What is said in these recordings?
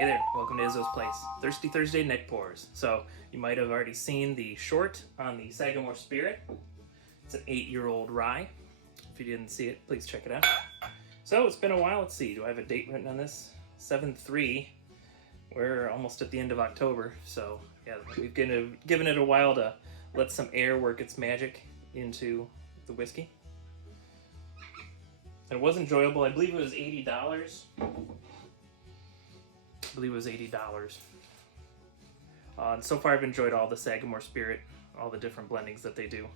Hey there, welcome to Izzo's Place. Thirsty Thursday neck pours. So, you might have already seen the short on the Sagamore Spirit. It's an 8-year-old rye. If you didn't see it, please check it out. So, it's been a while. Let's see, do I have a date written on this? 7/3. We're almost at the end of October. So, yeah, we've given it a while to let some air work its magic into the whiskey. And it was enjoyable. I believe it was $80. I believe it was $80. And so far I've enjoyed all the Sagamore Spirit, all the different blendings that they do.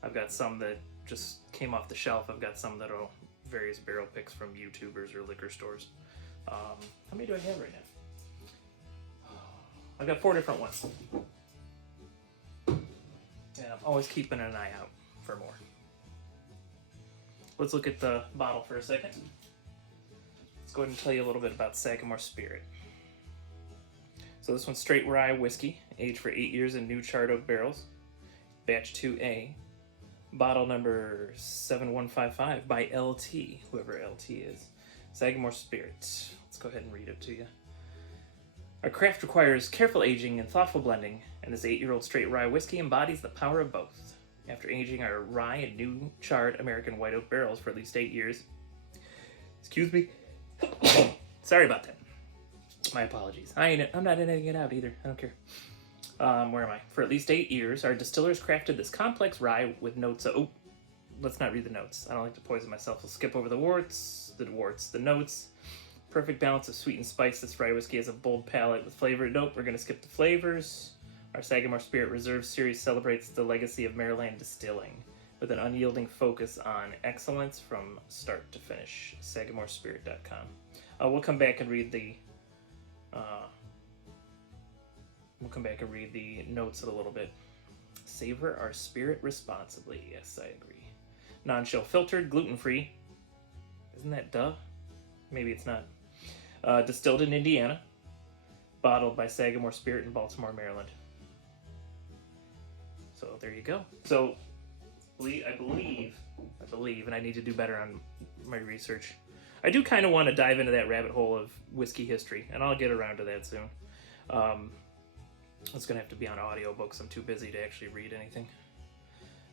I've got some that just came off the shelf. I've got some that are various barrel picks from YouTubers or liquor stores. How many do I have right now? I've got 4 different ones. And I'm always keeping an eye out for more. Let's look at the bottle for a second. Let's go ahead and tell you a little bit about Sagamore Spirit. So this one's straight rye whiskey, aged for 8 years in new charred oak barrels. Batch 2A. Bottle number 7155 by LT, whoever LT is. Sagamore Spirit. Let's go ahead and read it to you. Our craft requires careful aging and thoughtful blending, and this 8-year-old straight rye whiskey embodies the power of both. After aging our rye in new charred American white oak barrels for at least 8 years. Excuse me. Sorry about that. My apologies. I'm not editing it out either. I don't care. Where am I? For at least 8 years, our distillers crafted this complex rye with notes of... Oh, let's not read the notes. I don't like to poison myself. We'll skip over the notes. Perfect balance of sweet and spice. This rye whiskey has a bold palate with flavor. Nope, we're going to skip the flavors. Our Sagamore Spirit Reserve series celebrates the legacy of Maryland distilling with an unyielding focus on excellence from start to finish. SagamoreSpirit.com. We'll come back and read the notes in a little bit. Savor our spirit responsibly. Yes, I agree. Non-chill filtered, gluten-free. Isn't that duh? Maybe it's not. Distilled in Indiana. Bottled by Sagamore Spirit in Baltimore, Maryland. So there you go. So I believe, and I need to do better on my research. I do kind of want to dive into that rabbit hole of whiskey history, and I'll get around to that soon. It's going to have to be on audiobooks. I'm too busy to actually read anything.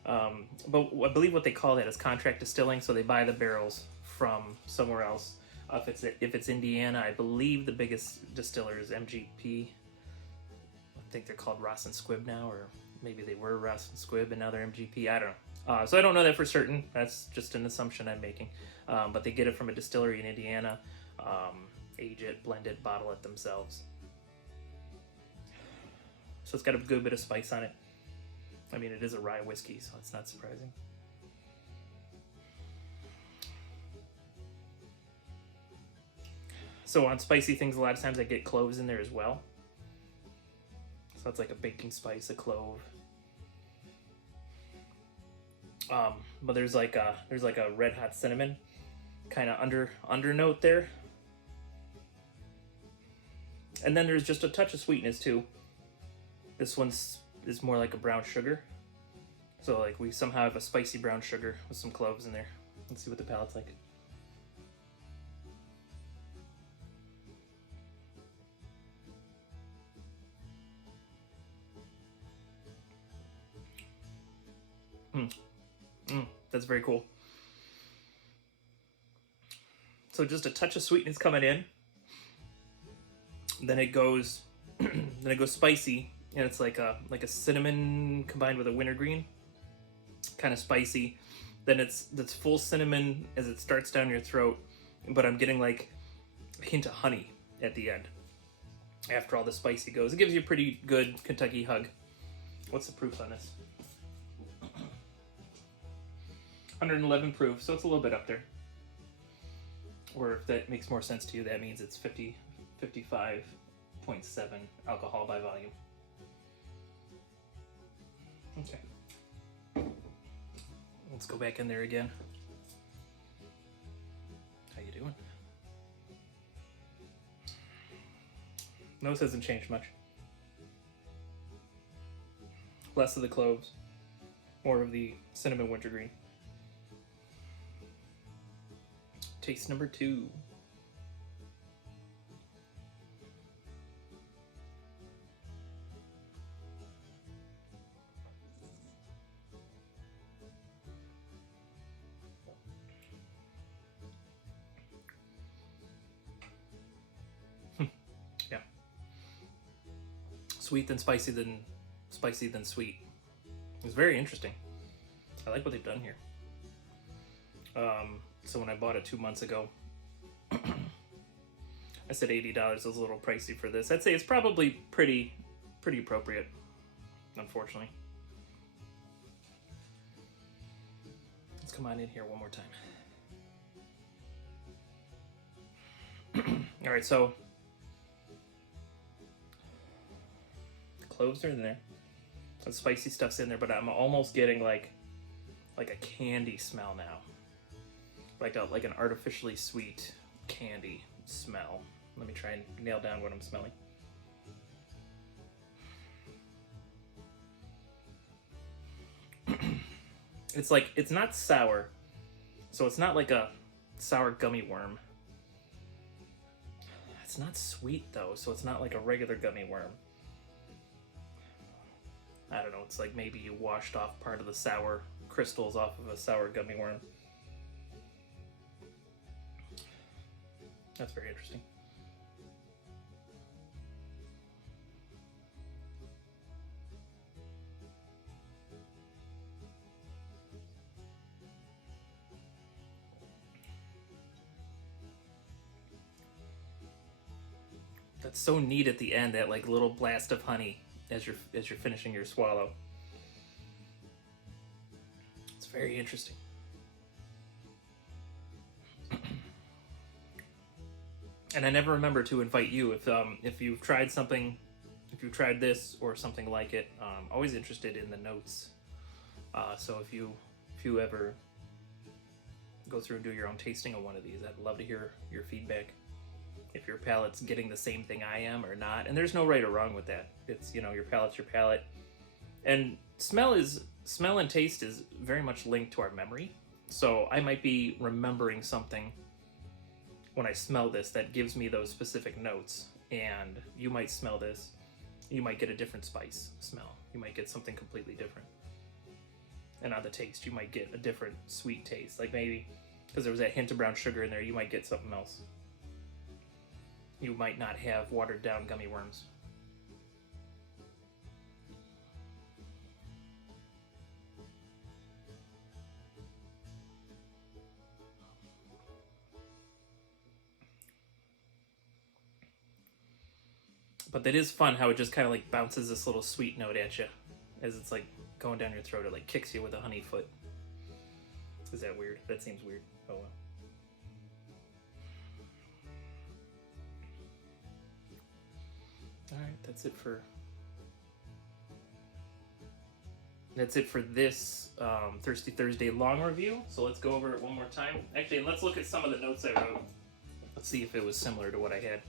But I believe what they call that is contract distilling, so they buy the barrels from somewhere else. If it's Indiana, I believe the biggest distiller is MGP. I think they're called Ross and Squibb now, or maybe they were Ross and Squibb and now they're MGP. I don't know. So I don't know that for certain. That's just an assumption I'm making. But they get it from a distillery in Indiana, age it, blend it, bottle it themselves. So it's got a good bit of spice on it. I mean, it is a rye whiskey, so it's not surprising. So on spicy things, a lot of times I get cloves in there as well. So that's like a baking spice, a clove. But there's like a red hot cinnamon kind of under note there. And then there's just a touch of sweetness too. This one's is more like a brown sugar. So like we somehow have a spicy brown sugar with some cloves in there. Let's see what the palate's like. That's very cool. So just a touch of sweetness coming in. Then it goes spicy, and it's like a cinnamon combined with a wintergreen, kind of spicy. Then that's full cinnamon as it starts down your throat, but I'm getting like a hint of honey at the end. After all the spicy goes, it gives you a pretty good Kentucky hug. What's the proof on this? 111 proof, so it's a little bit up there. Or if that makes more sense to you, that means it's 55.7 alcohol by volume. Okay. Let's go back in there again. How you doing? Nose hasn't changed much. Less of the cloves, more of the cinnamon wintergreen. Taste number 2. Sweet than spicy than sweet. It's very interesting. I like what they've done here. So when I bought it 2 months ago, I said $80 is a little pricey for this. I'd say it's probably pretty appropriate, unfortunately. Let's come on in here one more time. All right, so the cloves are in there. The spicy stuff's in there, but I'm almost getting like a candy smell now. Like an artificially sweet candy smell. Let me try and nail down what I'm smelling. It's not sour, so it's not like a sour gummy worm. It's not sweet though, so it's not like a regular gummy worm. I don't know, it's like maybe you washed off part of the sour crystals off of a sour gummy worm. That's very interesting. That's so neat at the end, that like little blast of honey as you're finishing your swallow. It's very interesting. And I never remember to invite you if you've tried something, if you've tried this or something like it. Always interested in the notes. So if you ever go through and do your own tasting of one of these, I'd love to hear your feedback. If your palate's getting the same thing I am or not, and there's no right or wrong with that. It's, you know, your palate's your palate, and smell and taste is very much linked to our memory. So I might be remembering something when I smell this that gives me those specific notes, and you might smell this, you might get a different spice smell. You might get something completely different. And on the taste, you might get a different sweet taste. Like maybe because there was that hint of brown sugar in there, you might get something else. You might not have watered down gummy worms. But that is fun how it just kind of like bounces this little sweet note at you as it's like going down your throat. It like kicks you with a honey foot. Is that weird? That seems weird. Oh well. All right, that's it for this Thirsty Thursday long review. So let's go over it one more time. Actually, and let's look at some of the notes I wrote. Let's see if it was similar to what I had.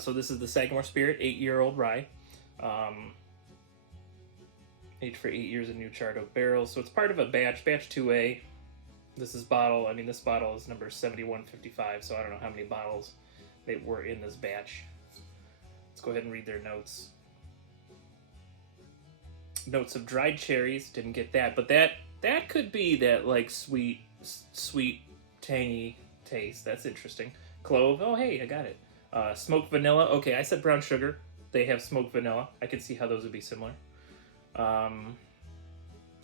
So this is the Sagamore Spirit 8-year-old rye, aged for 8 years in new charred oak barrels. So it's part of a batch 2A. This bottle is number 7155. So I don't know how many bottles they were in this batch. Let's go ahead and read their notes. Notes of dried cherries, didn't get that, but that could be that like sweet, tangy taste. That's interesting. Clove, oh hey, I got it. Smoked vanilla, okay, I said brown sugar. They have smoked vanilla. I could see how those would be similar. All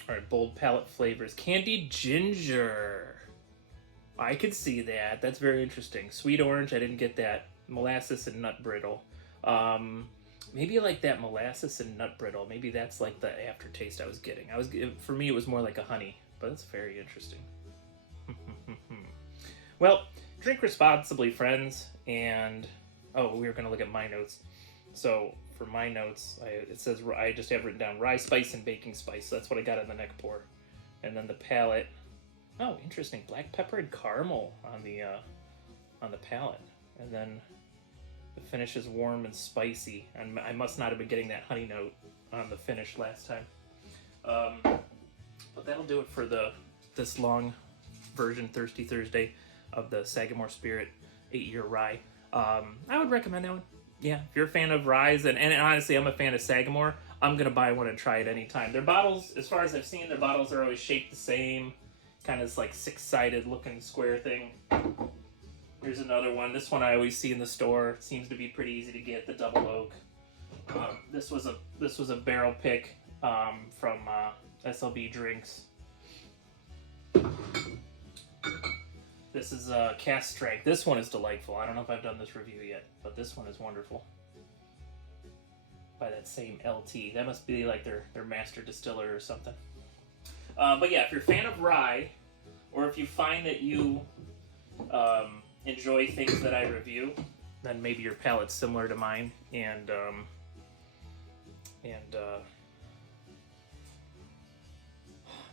right, bold palate flavors. Candied ginger. I could see that. That's very interesting. Sweet orange, I didn't get that. Molasses and nut brittle. Maybe like that molasses and nut brittle. Maybe that's like the aftertaste I was getting. For me, it was more like a honey, but it's very interesting. Well, drink responsibly, friends. And we were gonna look at my notes. So for my notes, it says I just have written down rye spice and baking spice. So that's what I got on the neck pour, and then the palate. Oh, interesting, black pepper and caramel on the palate, and then. The finish is warm and spicy, and I must not have been getting that honey note on the finish last time. But that'll do it for this long version Thirsty Thursday of the Sagamore Spirit 8-year rye. I would recommend that one. Yeah, if you're a fan of ryes, and honestly, I'm a fan of Sagamore. I'm gonna buy one and try it anytime. Their bottles, as far as I've seen, their bottles are always shaped the same, kind of like 6-sided looking square thing. Here's another one. This one I always see in the store. It seems to be pretty easy to get, the double oak. This was a barrel pick from SLB Drinks. This is cast strength. This one is delightful. I don't know if I've done this review yet, but this one is wonderful. By that same LT. That must be like their master distiller or something. But yeah, if you're a fan of rye, or if you find that you enjoy things that I review, then maybe your palate's similar to mine, and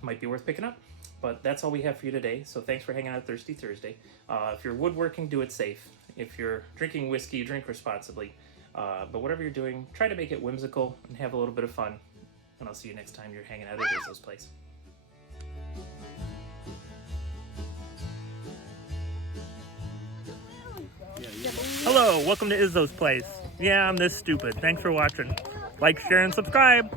might be worth picking up. But that's all we have for you today, so thanks for hanging out Thirsty Thursday. If you're woodworking, do it safe. If you're drinking whiskey, drink responsibly. But whatever you're doing, try to make it whimsical and have a little bit of fun. And I'll see you next time you're hanging out at Izzo's place. Hello, welcome to Izzo's place. Yeah, I'm this stupid. Thanks for watching. Like, share, and subscribe.